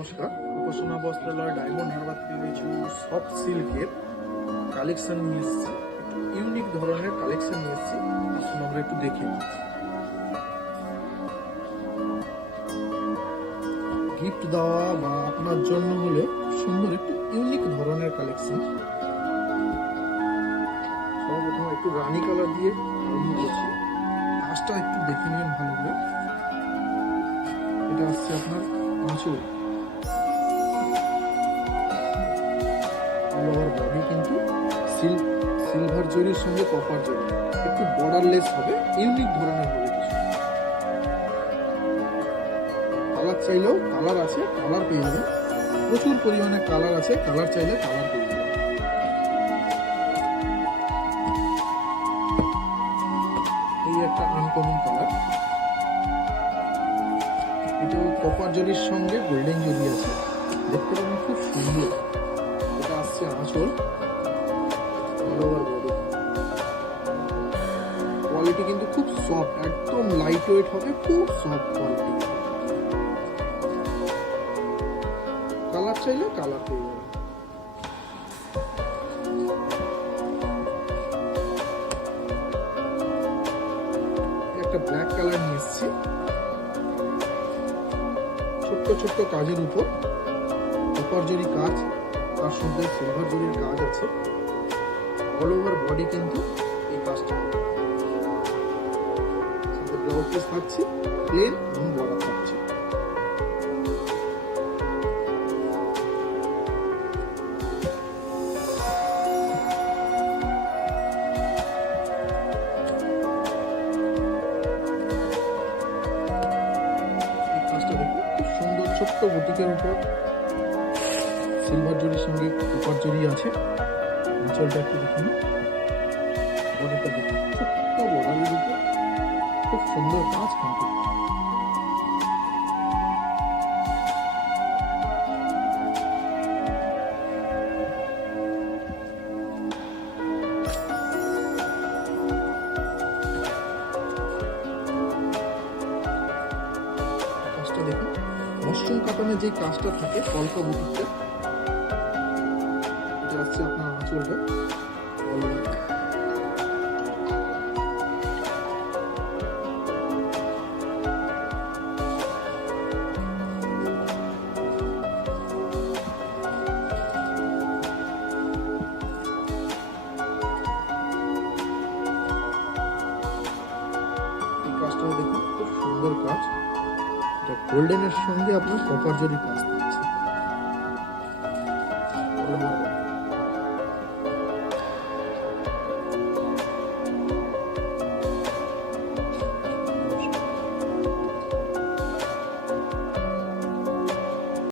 নমস্কার, উপাসনা বস্ত্রালয় ডায়মন্ড হারবার থেকে কিছু সফট সিল্কের কালেকশন নিয়ে এসেছি। একটু ইউনিক ধরনের কালেকশন নিয়ে এসেছি, আসুন আমরা একটু দেখে নিই। গিফট দেওয়া বা আপনার জন্য হলে সুন্দর একটু ইউনিক ধরনের কালেকশন। সর্বপ্রথম একটু রানী কালার দিয়ে আরম্ভ করছি। কাজটা একটু দেখে নিন ভালো করে। এটা আসছে আপনার আঁচল, বডি কিন্তু সিলভার জরির সঙ্গে কপার জরি, একটু বর্ডারলেস হবে, ইউনিক ধরনের হবে কিছু। কালার চাইলেও কালার আছে, কালার পেয়ে যাবেন, প্রচুর পরিমাণে কালার আছে, কালার চাইলে কালার পেয়ে যাবেন। এই একটা আনকমন কালার, এটাও কপার জরির সঙ্গে গোল্ডেন জরি আছে, দেখতে পাবেন খুব সুন্দর। এটা আসছে আঁচল, কোয়ালিটি কিন্তু খুব সফট, একদম লাইট ওয়েট হবে, খুব সফট কোয়ালিটি। কালার চাইলে কালার পেয়ে যাবে। একটা ব্ল্যাক কালার নিয়ে এসেছি, ছোট্ট ছোট্ট কাজের উপর কপার জরি কাজ, তার সঙ্গে সিলভার জরির কাজ আছে। অল ওভার বডি কিন্তু এই কাজটা ব্লাউজ পিস থাকছে প্লেন এবং বর্ডার থাকছে। এই কাজটা দেখুন, খুব সুন্দর ছোট্ট বুটিকের উপর সিলভার জরির সঙ্গে কপার জরি আছে। আঁচলটা একটু দেখুন, বডিটা দেখুন, ছোট্ট বর্ডারের উপর খুব সুন্দর কাজ কিন্তু। কাজটা দেখুন, মশরুম কাটানোর যে কাজটা থাকে কলকা বুটিকটা, এটা হচ্ছে আপনার আঁচলটা। কাজটাও দেখুন, খুব সুন্দর কাজ। এটা গোল্ডেনের সঙ্গে আপনার কপার জরি কাজ।